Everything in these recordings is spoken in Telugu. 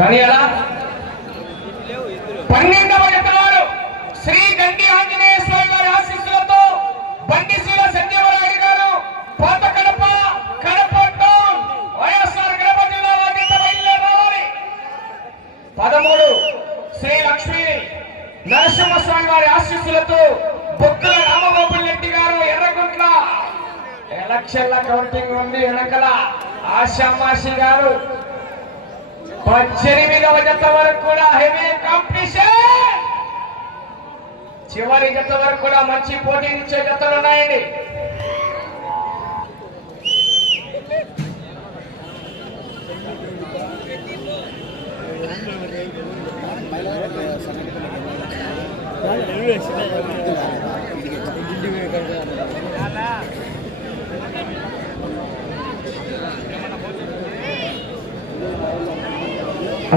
కానీ అలా పన్నెండవ జతవారు శ్రీ గంటి ఆంజనేయ స్వామి వారి ఆశీస్సులతో శివ సత్యవరాయుడు గారు పాత కడప కడప టౌన్ వైఎస్ఆర్ కడప జిల్లా బాధ్యత బయలుదేరాలి పదమూడు శ్రీ లక్ష్మి నరసింహస్వామి వారి ఆశీస్సులతో బొక్కుల రామగోపాల్ రెడ్డి గారు ఎర్రగుంట్ల. ఎలక్షన్ల కౌంటింగ్ ఉంది వెనకల. ఆశామాషి గారు పద్దెనిమిదవ జత వరకు కూడా హెవీ కాంపిటీషన్! చివరి జత వరకు కూడా మంచి పోటీ ఇచ్చే జతలు ఉన్నాయండి.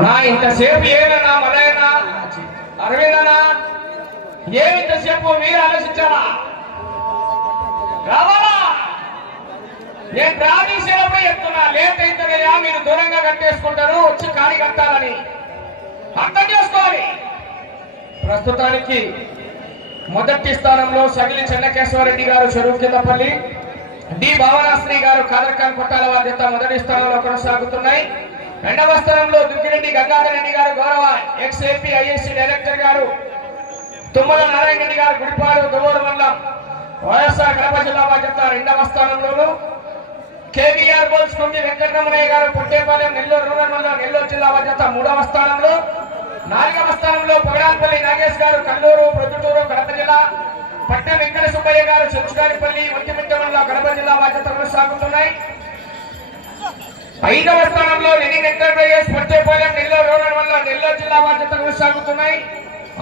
నా ఇంతసేపు ఏనా మలైనా అరవిందనా ఏమి ఇంతసేపు మీరు ఆలోచించారా రావాలా? నేను ప్రార్థించినప్పుడు చెప్తున్నా లేట్ అవుతుందయ్యా మీరు దూరంగా కట్టేసుకుంటారు వచ్చి కాడి కట్టాలని. అర్థం చేసుకోవాలి. ప్రస్తుతానికి మొదటి స్థానంలో సగిలి చెన్నకేశ్వరరెడ్డి గారు చెరువు కిందపల్లి డి భావనాశ్రీ గారు కాదర్ఖాన్ కొట్టాల బాధ్యత మొదటి స్థానంలో కొనసాగుతున్నాయి. రెండవ స్థానంలో దుగ్గిరెడ్డి గంగాధర్ రెడ్డి గారు గౌరవ ఎక్స్ ఎంపీ ఐఎస్సీ డైరెక్టర్ గారు. తుమ్మల నారాయణ రెడ్డి గారు గుడిపాడు దువ్వూరు మండలం వైఎస్ఆర్ కడప జిల్లా బాధ్యత రెండవ స్థానంలోను కేవీఆర్ బోల్స్ నుండి వెంకటరమణయ్య గారు పుట్టేపాలెం నెల్లూరు రూరల్ మండలం నెల్లూరు జిల్లా బాధ్యత మూడవ స్థానంలో నాలుగవ స్థానంలో పగడాన్పల్లి నాగేష్ గారు కల్లూరు ప్రొద్దుటూరు కడప జిల్లా పట్నం వెంకట సుబ్బయ్య గారు చెంచుగారిపల్లి ఒంటిమిట్ట మండలం కడప జిల్లా బాధ్యత కొనసాగుతున్నాయి. ఐదవ స్థానంలో Lenin enterprises Pattepalem Nellore rural వల్ల నెల్లూరు జిల్లా బాధ్యత కొనసాగుతున్నాయి.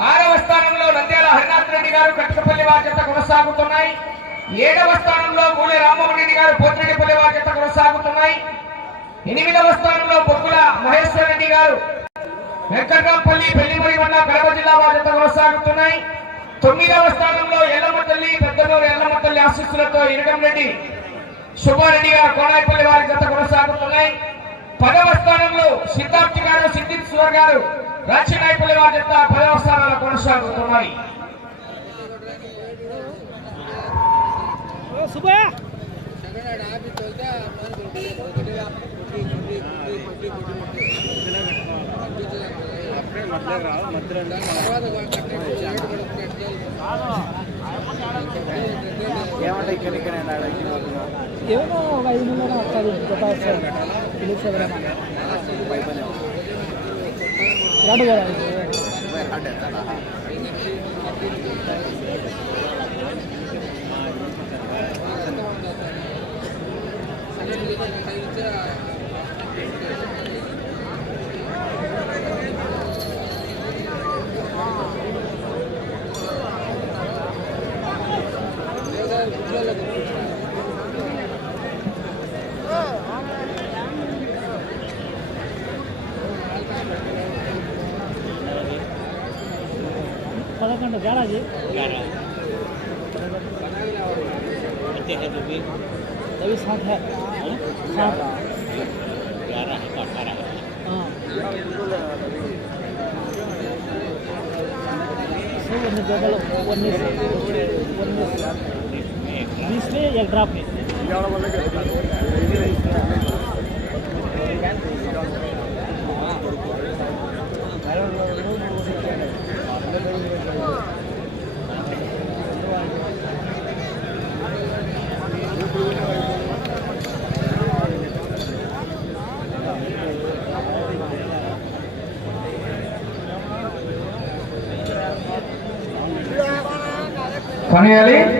ఆరవ స్థానంలో నంద్యాల హరినాథ్ రెడ్డి గారు కట్టకపల్లి బాధ్యత కొనసాగుతున్నాయి. ఏడవ స్థానంలో గూడె రామ్మోహన్ రెడ్డి గారు పోతిరెడ్డిపల్లి బాధ్యత కొనసాగుతున్నాయి. ఎనిమిదవ స్థానంలో బొగ్గుల మహేశ్వర్ రెడ్డి గారు వెంకటరాంపల్లి పెళ్ళిమరి మండలం కడప జిల్లా బాధ్యత కొనసాగుతున్నాయి. తొమ్మిదవ స్థానంలో ఎల్లమ్మ తల్లి పెద్దనూరు ఎల్లమ్మ తల్లి ఆశీస్సులతో ఇరగంరెడ్డి సుబ్బారెడ్డి గారు కోనాయిపల్లి వారి జత కొనసాగుతున్నాయి. పదవ స్థానంలో సిద్ధార్థి గారు సిద్ధిశ్వర్ గారు రాచినాయపల్లి వారి జత పదవ స్థానంలో కొనసాగుతున్నాయి. సుబ్బయ్య ఏమంటే ఇక్కడ ఇక్కడ ఏమో ఒక ఐదు నెలలు వస్తుంది గత వస్తుంది పిలిచి ಗಂಟೆ ಗಾರಾಜಿ कितने अभी सात है सात ग्यारह उन्नीस ड्रॉप में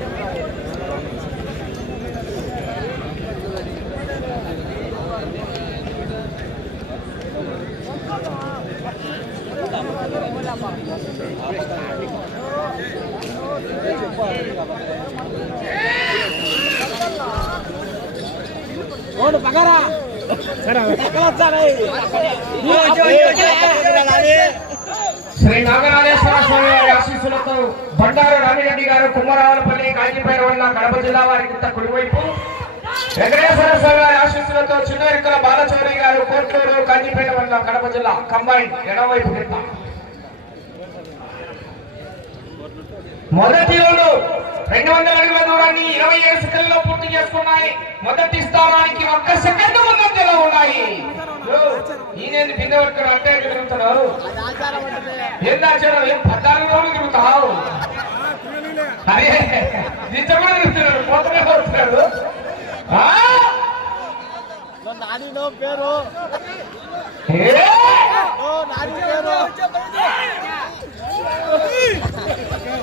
ఓడు పగరా. శ్రీ నాగరాజేశ్వర స్వామి వారి ఆశీస్సులతో బండారు రామిరెడ్డి గారు కుమ్మరావులపల్లి కాజీపేట వల్ల కడప జిల్లా వారి గుట్ట కుడివైపు. వెంకటేశ్వర స్వామి వారి ఆశీస్సులతో చిన్నరికల బాలచౌరి గారు కోట్లూరు కాజీపేట వల్ల కడప జిల్లా కంబైన్ ఎడవైపు గిట్ట మొదటి రోజు రెండు వందల అడుగుల దూరాన్ని ఇరవై ఏడు సెకండ్లో పూర్తి చేసుకున్నాయి. మొదటి స్థానానికి ఒక్క సెకండ్ ముందంజలో ఉన్నాయి. యో, ఈయనేంది బిందె పట్టుకుని అంటే తిరుగుతున్నావు ఏందాచారం ఏం పద్నాలుగు రోజులు తిరుగుతావు? అరే నిజంగా తిరుగుతున్నాడు పోతనే వస్తున్నాడు ఆ? నాని నో పేరు. నాని పేరు.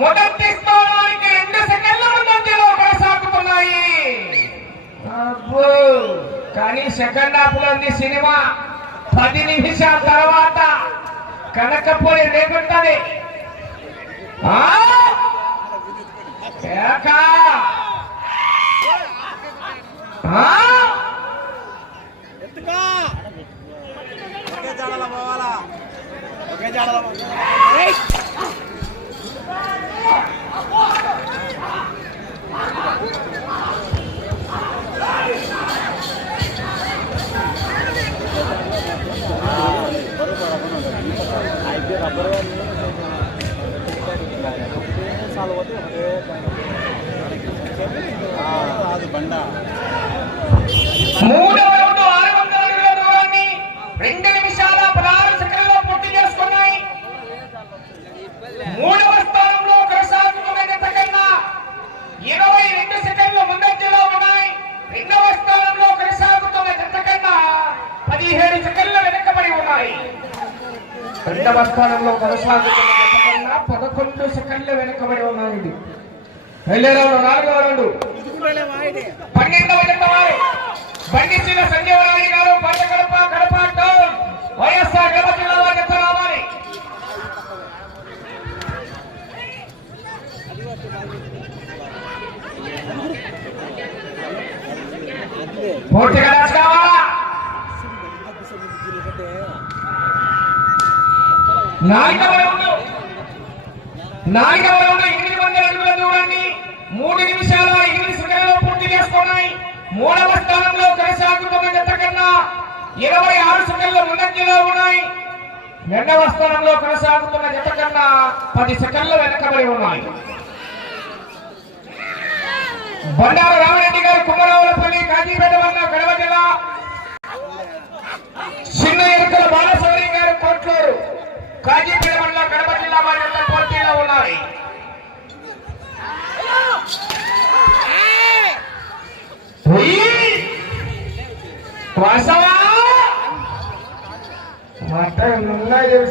మొదటి స్థానానికి రెండు సెకండ్ల ముందంజలో కొనసాగుతున్నాయి. కానీ సెకండ్ హాఫ్లో ఉంది సినిమా పది నిమిషాల తర్వాత కనకపోయి రేగుంటది. ఒకే జాడలో పోవాలా? ఒకే జాడలో అది బండ మూడవ రౌండ్ ఆరు వందల అడుగుల దూరాన్ని రెండు నిమిషాల పదహారు సెకండ్లలో పూర్తి చేసుకున్నాయి మూడవ స్థానంలో కొనసాగుతున్న జత కన్నా ఇరవై రెండు సెకండ్ల ముందంజలో ఉన్నాయి రెండవ స్థానంలో కొనసాగుతున్న జత కన్నా పదిహేడు సెకండ్ల వెనకబడి ఉన్నాయి రెండవ స్థానంలో కొనసాగుతున్న జత కన్నా పదకొండు సెకండ్ల వెనకబడి ఉన్నాయి ఇది వెళ్ళే రౌండ్. నాలుగవ రౌండ్ పన్నెండవ జత వారు. బండిశీల సంజీవరాణి గారు పంట కడప కడప టౌన్. వైఎస్ఆర్ కడప జిల్లా వారి జత రావాలి. పూర్తిగా డాష్ కావాలా? నాలుగవ రౌండ్. నాలుగవ రౌండ్ ఎనిమిది వందల అడుగుల దూరాన్ని మూడు నిమిషాల ఎనిమిది సెకండ్లలో పూర్తి చేసుకున్నాయి మూడవ స్థానంలో కొనసాగుతున్న జత కన్నా ఇరవై ఆరు సెకండ్ల ముందంజలో ఉన్నాయి రెండవ స్థానంలో కొనసాగుతున్న జత కన్నా పది సెకండ్ల వెనకబడి ఉన్నాయి బండారు రామరెడ్డి గారు కుమ్మరావులపల్లి కాజీపేట వల్ల కడవ జిల్లా చిన్న ఎరుకల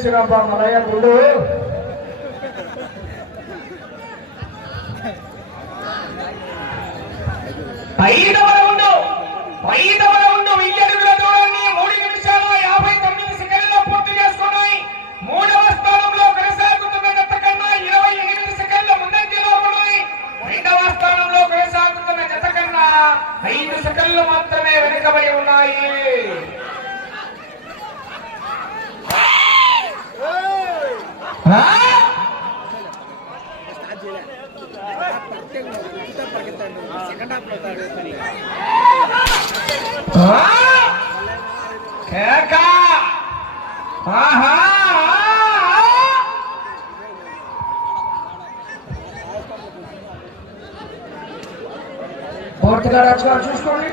నున్న మలయ ఐదవ ఉండు. ఐదవ రౌండ్ దూరాన్ని మూడు నిమిషాలు యాభై తొమ్మిది సెకండ్లలో పూర్తి చేసుకున్నాయి. మూడవ స్థానంలో కొనసాగుతున్న కన్నా ఇరవై ఎనిమిది సెకండ్ల ముందంజలో ఉన్నాయి. రెండవ స్థానంలో కొనసాగుతున్న జత కన్నా ఐదు సెకండ్లు మాత్రమే వెనుకబడి ఉన్నాయి ఆ? ఆ? కేక ఆహా పూర్తిగా రచన చూసుకోండి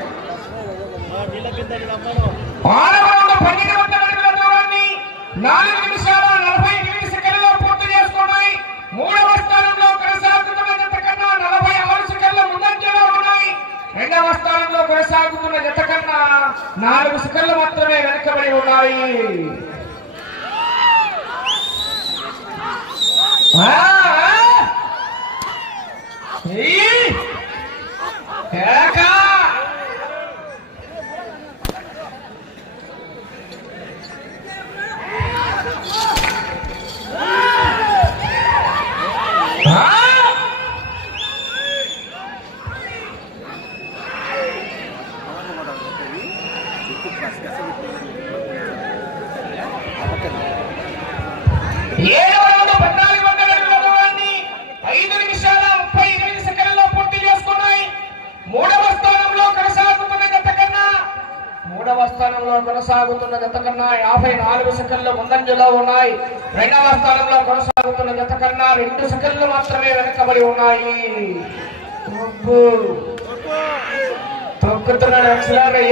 కొనసాగుతున్న జత కన్నా నాలుగు సెకండ్లు మాత్రమే వెనుకబడి ఉన్నాయి. ఆ, మూడవ స్థానంలో కొనసాగుతున్న గత కన్నా యాభై నాలుగు సెకండ్లు ముందంజలో ఉన్నాయి. రెండవ స్థానంలో కొనసాగుతున్న గత కన్నా రెండు సెకండ్లు మాత్రమే వెనకబడి ఉన్నాయి. తొక్కుతున్నాడు అక్షరాలు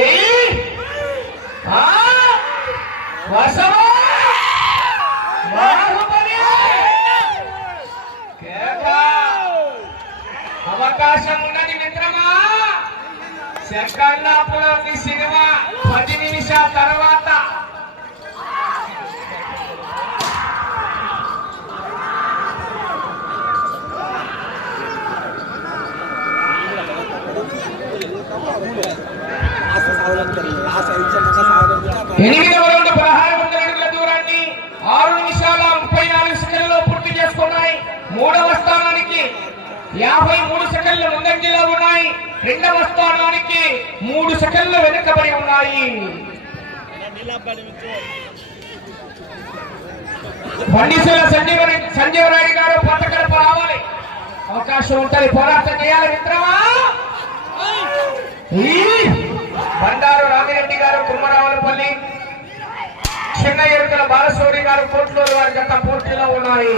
అవకాశం ఉన్నది మిత్రమా? సెకండాపులోని సినిమా పది నిమిషాల తర్వాత. ఎనిమిదవ రౌండ్ పదహారు వందల అడుగుల దూరాన్ని ఆరు నిమిషాల ముప్పై నాలుగు సెకండ్లలో పూర్తి చేసుకున్నాయి. మూడవ స్థానానికి యాభై మూడు సెకండ్లు ముందంజలో ఉన్నాయి. రెండవ స్థానానికి మూడు సెకండ్లు వెనుకబడి ఉన్నాయి. పండితుల సంజీవ సంజీవ రాయుడు గారు పట్టకడప రావాలి అవకాశం ఉంటుంది. పోరాటం చేయాలి మిత్రమా? బండారు రామిరెడ్డి గారు కుమ్మరావులపల్లి చిన్న ఎరుకల బాలశౌరి గారు కోట్లూరు వారి గత పోటీలో ఉన్నాయి.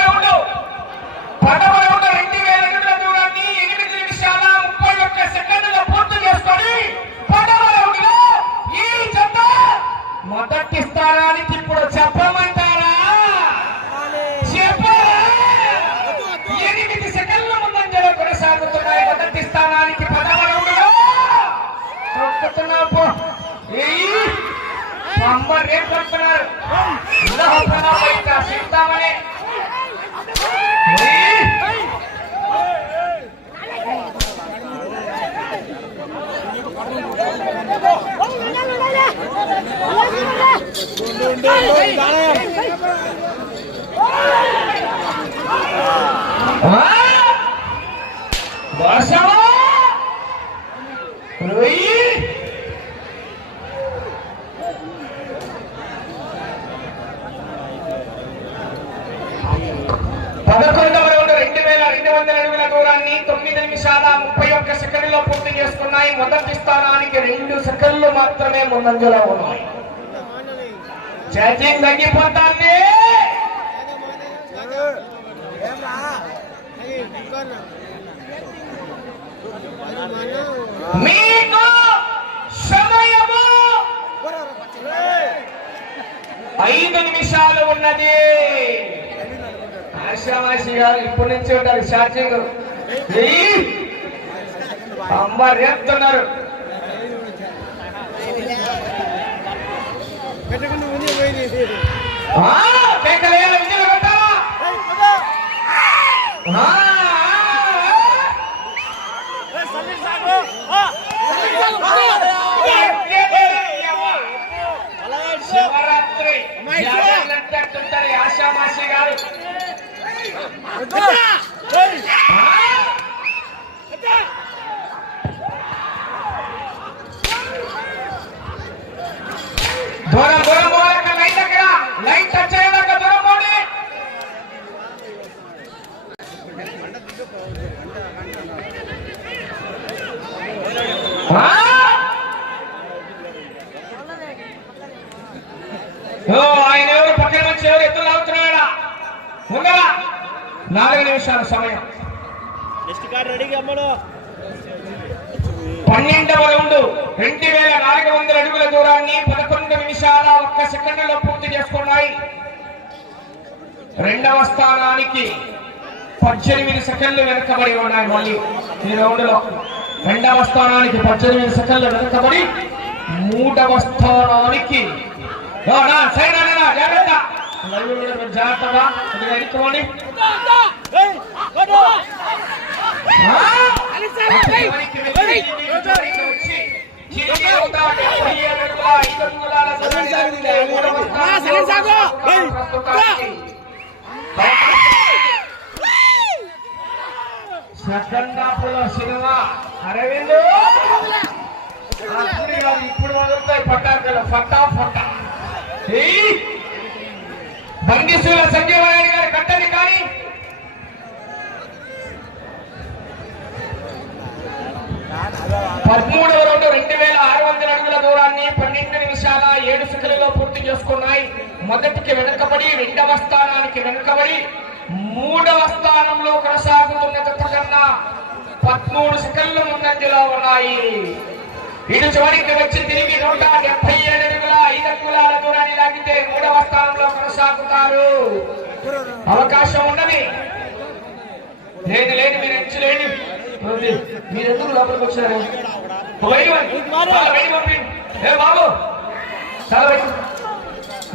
మొదటి అని ఇప్పుడు చెప్పమంటారా? ఎనిమిది సెకండ్ల ముందంజలో కొనసాగుతున్నాయి. మొదటి స్థానానికి పదవడుగుతున్నావు రేపు పడుతున్నారు చింతామణి పదకొండవ రెండు వేల రెండు వందల అడుగుల దూరాన్ని తొమ్మిది నిమిషాల ముప్పై ఒక్క సెకండ్లో పూర్తి చేసుకున్నాయి. మొదటి స్థానానికి రెండు సెకండ్లు మాత్రమే ముందంజలో ఉన్నాయి. ఛార్జింగ్ తగ్గిపోతాంది. మీకు సమయము ఐదు నిమిషాలు ఉన్నది. ఆశావాసి గారు ఇప్పటి నుంచి ఉంటారు ఛార్జింగ్. అమ్మ రేపుతున్నారు. శివరాత్రి. ఆశామాషి గారు. ఆయన ఎవరు? పక్కన వచ్చి ఎవరు? ఎత్తులు లాగుతున్నాడా? నాలుగు నిమిషాల సమయం. పన్నెండవ రౌండ్. రెండు వేల నాలుగు వందల అడుగుల దూరాన్ని పదకొండు నిమిషాల ఒక్క సెకండ్లో పూర్తి చేసుకున్నాయి. రెండవ స్థానానికి పద్దెనిమిది సెకండ్లు వెనకబడి ఉన్నాయి మళ్ళీ ఈ రౌండ్లో రెండవ స్థానానికి పద్దెనిమిది సెకండ్లు వెనుకబడి మూడవ స్థానానికి ఓ, నా, సైడ్లో సినిమా. అరవింద్! ఇప్పుడు మొదలుతాయి ఫట్టా ఫట్టా. గారి కట్టని కానీ పదమూడవ రెండు రెండు వేల ఆరు వందల అడుగుల దూరాన్ని పన్నెండు నిమిషాల ఏడు సెకండ్లలో పూర్తి చేసుకున్నాయి. మొదటికి వెనుకబడి రెండవ స్థానానికి వెనుకబడి మూడవ స్థానంలో కొనసాగుతున్న పదమూడు సెకండ్లు ముందంజలో ఉన్నాయి. ఇటు చివరికి వచ్చి తిరిగి నూట డెబ్బై ఏడు అడుగుల ఐదు అంగుళాల దూరాన్ని లాగితే మూడవ స్థానంలో కొనసాగుతారు. అవకాశం ఉన్నది. లేదు లేదు మీరు ఎంచు లేని మీరు ఎందుకు లోపలికి వచ్చారు. ఏ బాబు చాలా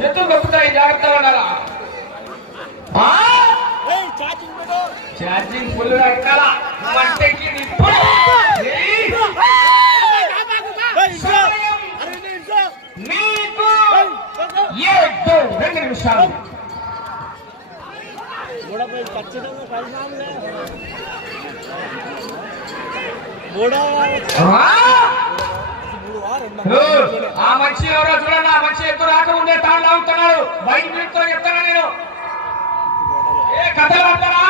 ఎందుకు గొప్పతాయి జాగ్రత్తగా ఉండాలా? ఛార్జింగ్ ఫుల్ ఎక్కడ మంటకి నిప్పు మీకు ఏడు రెండు నిమిషాలు. ఆ? మనిషి ఎవరో చూడండి ఆ మనిషి ఎత్తు ఉండే తాను లాగుతున్నాడు. బయట చెప్తాను నేను? ఏ కథలు ఆడతారా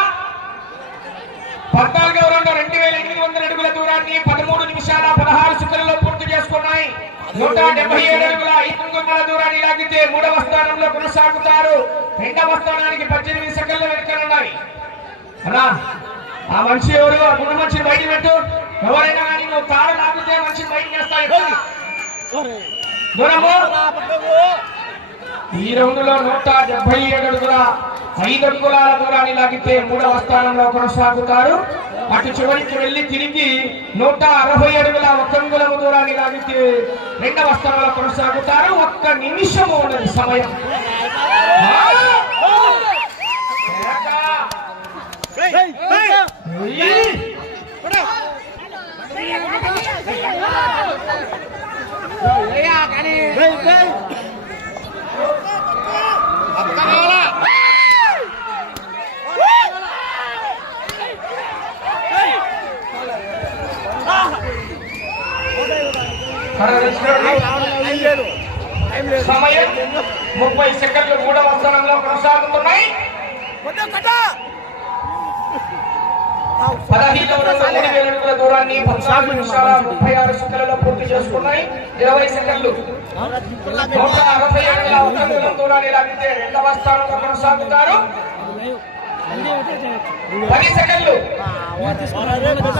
పద్నాలుగవ రెండు రెండు వేల ఎనిమిది వందల అడుగుల దూరాన్ని పదమూడు నిమిషాల పదహారు సెకండ్లలో పూర్తి చేసుకున్నాయి. నూట డెబ్బై ఏడు అడుగుల ఐదు వందల దూరాన్ని లాగితే మూడవ స్థానంలో కొనసాగుతారు. రెండవ స్థానానికి పద్దెనిమిది సెకండ్లు వెనుకనున్నాయి అన్నా ఆ మనిషి ఎవరు? ఆ గుండు మనిషిని బయట పెట్టు. ఎవరైనా కానీ నువ్వు తాడు లాగితే మనిషిని బయట చేస్తాయి దూరము. ఈ రౌండ్లో నూట డెబ్బై ఏడు అడుగుల ఐదు అంగుళాల దూరాన్ని లాగితే మూడవ స్థానంలో కొనసాగుతారు అటు చివరికి వెళ్ళి తిరిగి నూట అరవై అడుగుల ఒక అంగుళము దూరాన్ని లాగితే రెండవ స్థానంలో కొనసాగుతారు ఒక్క నిమిషము ఉన్నది సమయం ఆ! సమయం ముప్పై సెకండ్లు మూడవ స్థానం కొనసాగుతున్నాయి పదహైదవ రెండు మూడు వేల అడుగుల దూరాన్ని పద్నాలుగు నిమిషాల ముప్పై ఆరు సెకండ్లలో పూర్తి చేసుకున్నాయి. ఇరవై సెకండ్లు. నూట అరవై దూరాన్ని లాగితే రెండవ స్థానంలో కొనసాగుతారు. పది సెకండ్లు. రెండు మూడు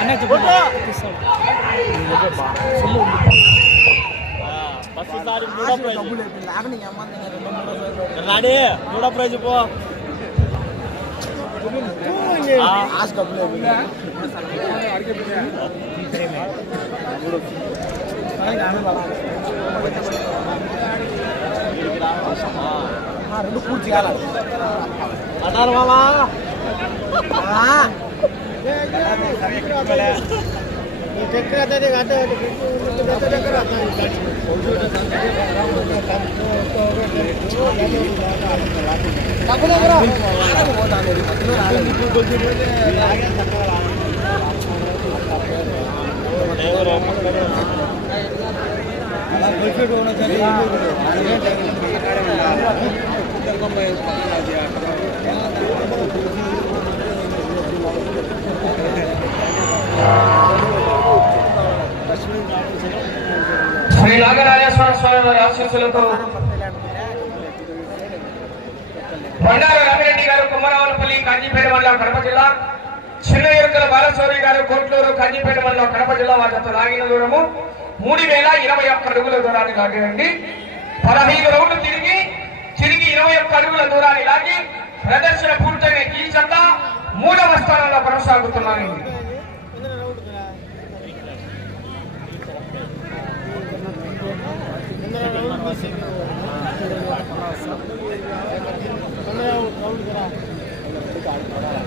అన్న చెప్పాడు బస్సు సారి మూడో ప్రైజ్ రాడే మూడో ప్రైజ్ పో ఆశ డబ్బులు శ్రీ నాగరాజేశ్వర స్వామి వారి ఆశీస్సులతో బండారు రామిరెడ్డి గారు కుమ్మరావులపల్లి కాంజీపేట మండలం కడప జిల్లా. చిన్న ఎరుకల బాలశౌరి గారు కోట్లూరు కాంజీపేట మండలం కడప జిల్లా వారితో లాగిన దూరము. మూడు వేల ఇరవై ఒక్క అడుగుల దూరాన్ని లాగండి పదహైదు రౌండ్లు తిరిగి తిరిగి ఇరవై ఒక్క అడుగుల దూరాన్ని లాగి ప్రదర్శన పూర్తయిన ఈ జత మూడవ స్థానంలో కొనసాగుతున్నారండి ಅವರು ಅವರು ಕರಾ ಅವರು ಕರಾ